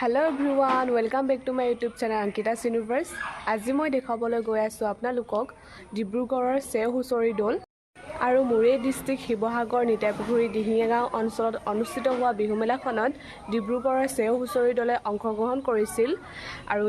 Hello everyone, welcome back to my YouTube channel Ankita's Universe. আজি মই দেখাবলৈ গৈ আছো আপোনালোকক ডিব্ৰুগড়ৰ চেহুচৰি দৌল আৰু মুৰে ডিস্ট্ৰিক্ট শিৱসাগৰ নিতাইপুখুৰী দিহিঙীয়া গাঁও অঞ্চলত অনুষ্ঠিত হোৱা বিহুমেলাখনত ডিব্ৰুগড়ৰ চেহুচৰি দলে অংশগ্ৰহণ কৰিছিল আৰু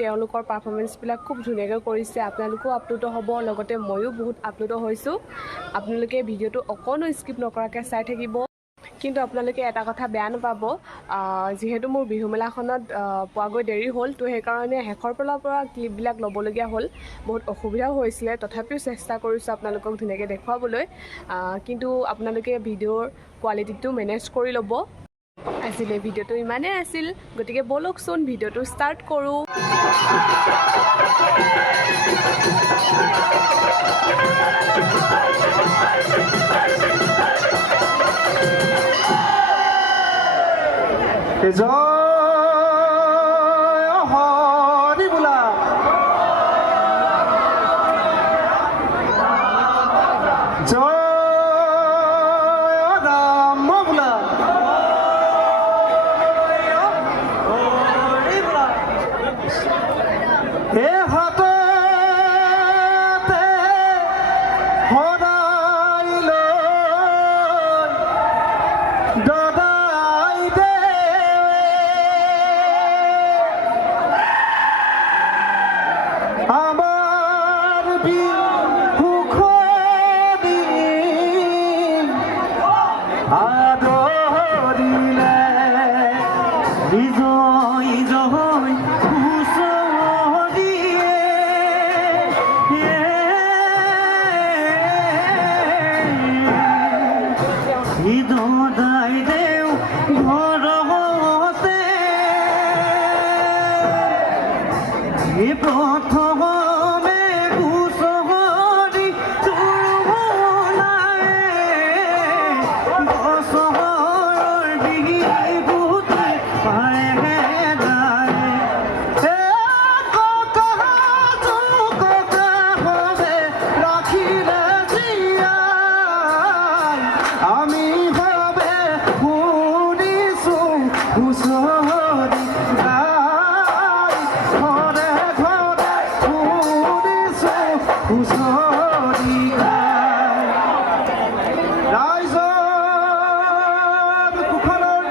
তেওঁলোকৰ পাৰফৰমেন্সবিলাক খুব ধুনীয়াকৈ কৰিছে। আপোনালোকো আপলোড হ'ব, লগতে ময়ো বহুত আপলোড হৈছো। আপোনালোকে ভিডিঅটো অকনো স্কিপ নকৰাকৈ চাই থাকিব। কিন্তু আপোনালোকে এটা কথা বেয়া নাপাব, যেহেতু মোৰ বিহুমেলাখনত পোৱাগৈ দেৰি হ'ল, তো সেইকাৰণে শেষৰ পৰা ক্লিপবিলাক ল'বলগীয়া হ'ল। বহুত অসুবিধাও হৈছিলে, তথাপিও চেষ্টা কৰিছোঁ আপোনালোকক ধুনীয়াকৈ দেখুৱাবলৈ। কিন্তু আপোনালোকে ভিডিঅ'ৰ কোৱালিটিটো মেনেজ কৰি ল'ব। আজিলৈ ভিডিঅ'টো ইমানেই আছিল, গতিকে ব'লকচোন ভিডিঅ'টো ষ্টাৰ্ট কৰোঁ। জয় হৰি বোলা জয় ৰাম বোলা হৰি বোলা হে হাতে সদায় দদাই দে আমাৰ বিহুখনি আদৰিলে বিজয় জয় হুঁচৰিয়ে দদাই দেও ঘৰতে প্ৰথমে হুঁচৰি তুলনাই বছৰৰ বিহুতে পায়ে যায় ককা হবে ৰাখিলে জীয়াই আমি ভাবে শুনিছো হুঁচৰি গাই ঘৰে ঘৰে শুনিছো হুঁচৰি গাই ৰাইজৰ কুশলৰ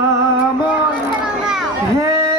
কৰুণাময় হে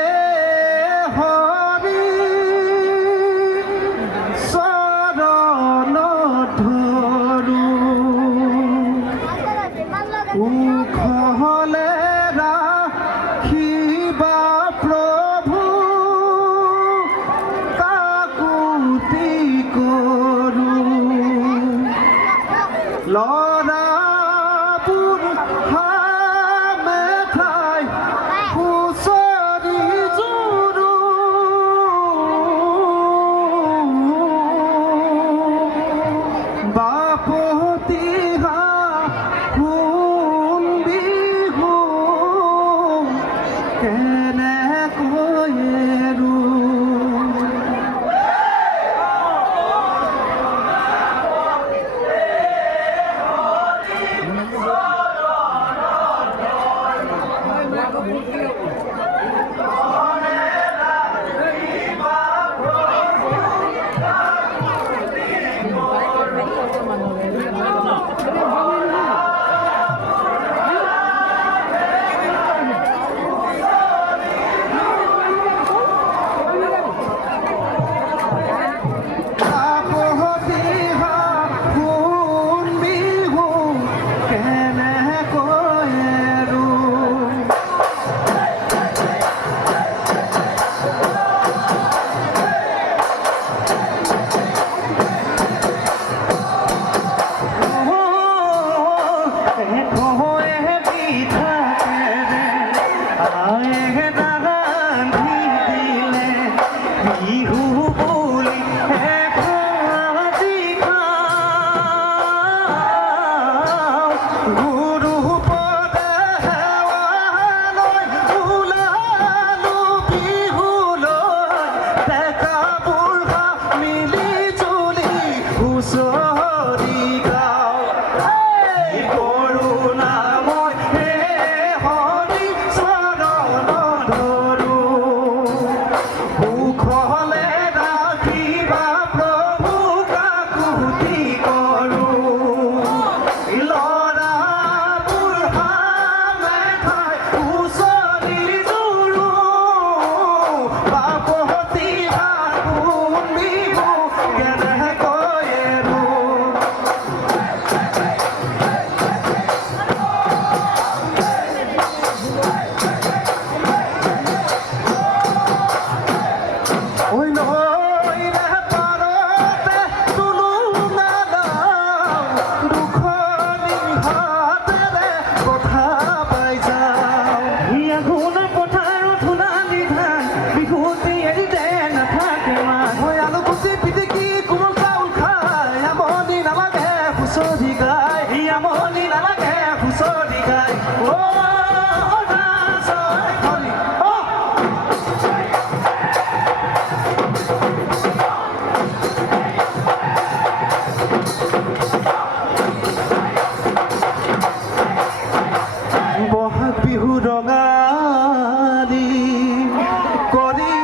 কৰি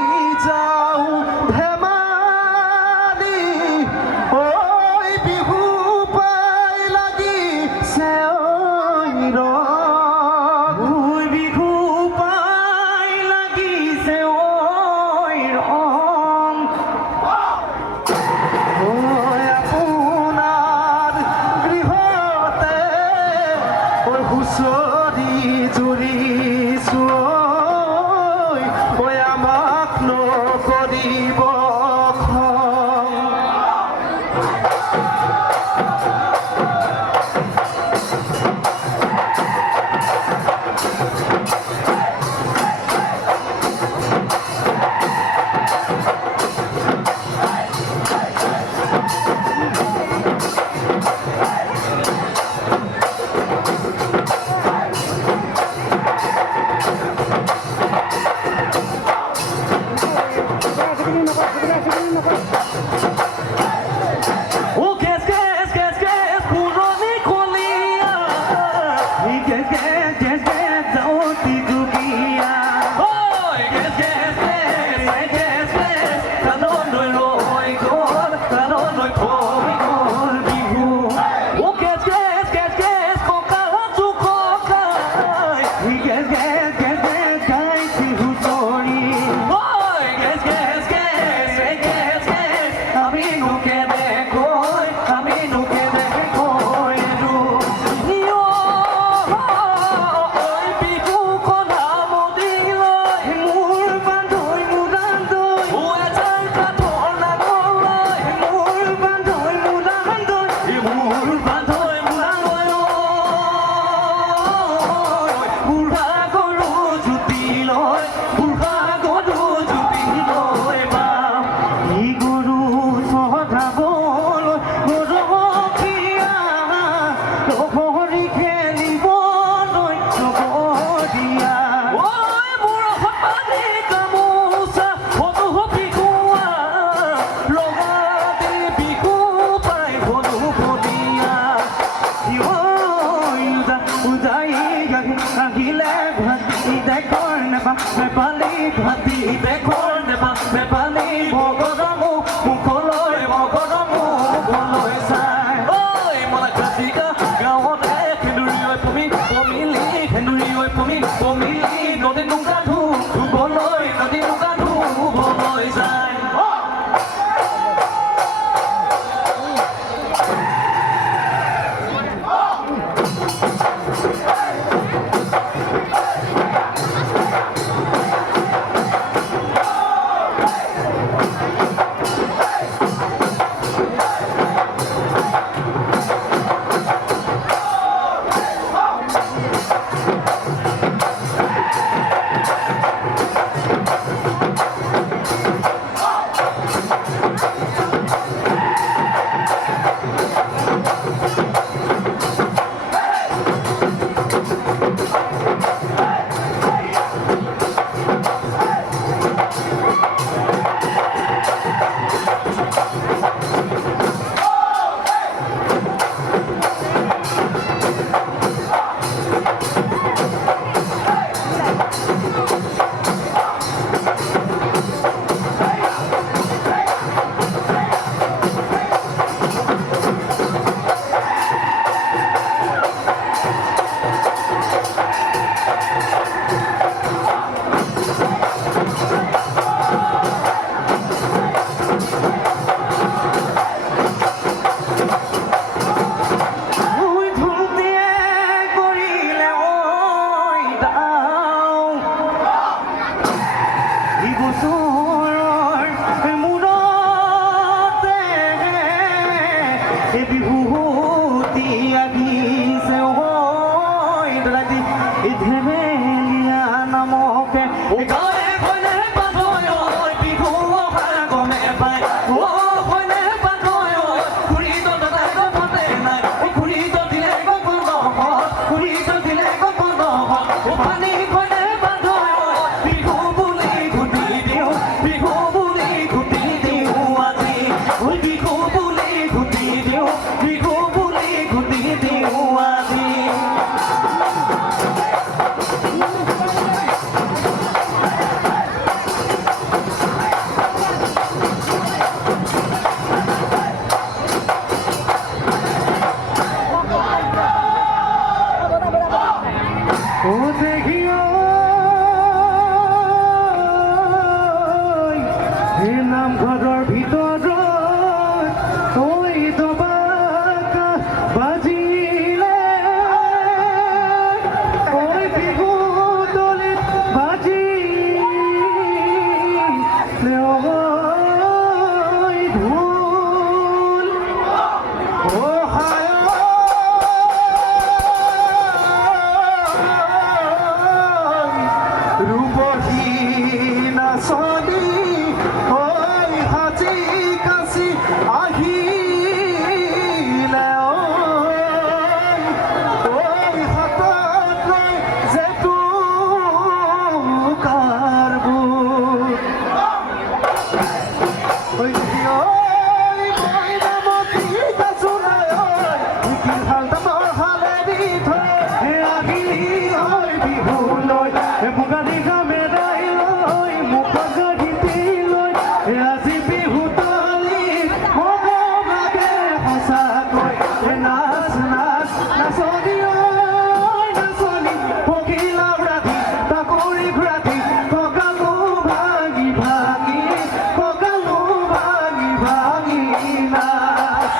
যাওঁ ধেমালি ঐ বিহু পাই লাগিছে বিহু পাই লাগিছে আপোনাৰ গৃহতে হুঁচৰি জুৰিছোঁ আমাক নকৰিব খং নেপালী ভাতি দেখৰ নেপা নেপালী ভগৰমু মুখলৈ ভগৰমু মুখলৈ চাই ঐ মলা কাটিকা গাঁৱতে সেন্দুৰী ঐ পমি পমিলি সেন্দুৰী ঐ পমি পমিলি নদী নুকা ধুবলৈ নদী নুকা ধুবলৈ যায় এই নামঘৰৰ ভিতৰত ঐ দবাকা বাজিলে ঐ বিহু দলিত বাজিলে ঐ ঢোল ও হায় ৰূপহী নাচনী ঐ সাজি কাচি আহিলে ঐ হাতত লৈ জেতুকাৰ বুট ঐ মইনামতী গাছুলাই ঐ কি ভাল তামৰ হালেদি থৈ হে আহিলি ঐ বিহুলৈ হে মুগাৰী গামেৰাই লৈ মুখত গঢ়িতি লৈ হে আজি বিহু তলিত মন লাগে সঁচাকৈ হে নাচ নাচ নাচনি ঐ নাচনি পখিলা ৰাতি তাকৰি ঘৰাতি কঁকালো ভাঙি ভাঙি কঁকালো ভাঙি ভাঙি নাচ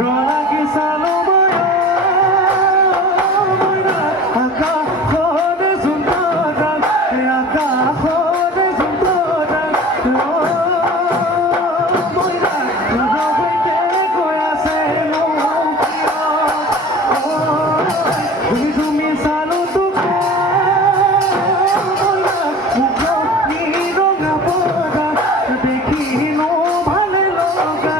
ৰঙাকে চালো মইনা আকাশত জোনতৰাক আকাশত জোনতৰাক মইনা তোৰ সৈতে গৈ আছে তুমি চালো তোক মুখনি ৰঙা পৰা দেখিনো ভালে লগা